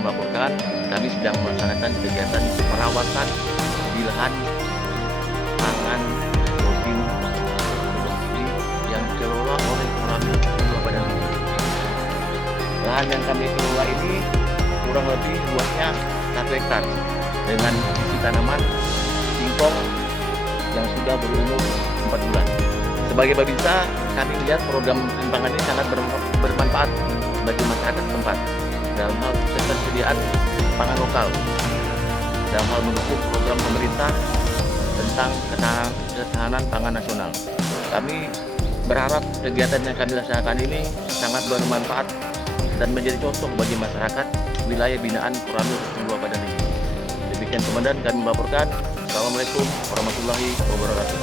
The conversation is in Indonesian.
melaporkan kami sedang melaksanakan kegiatan perawatan di lahan pangan produksi yang dikelola oleh Koramil Kedua Badan. Lahan yang kami kelola ini kurang lebih luasnya 1 hektar dengan isi tanaman singkong yang sudah berumur 4 bulan. Sebagai Babinsa, kami melihat program Limpangan ini sangat bermanfaat bagi masyarakat setempat dalam hal ketersediaan pangan lokal, dalam hal mendukung program pemerintah tentang ketahanan pangan nasional. Kami berharap kegiatan yang kami laksanakan ini sangat bermanfaat dan menjadi contoh bagi masyarakat wilayah binaan Koramil Kedua Badan ini. Demikian Komandan, kami melaporkan. Assalamualaikum warahmatullahi wabarakatuh.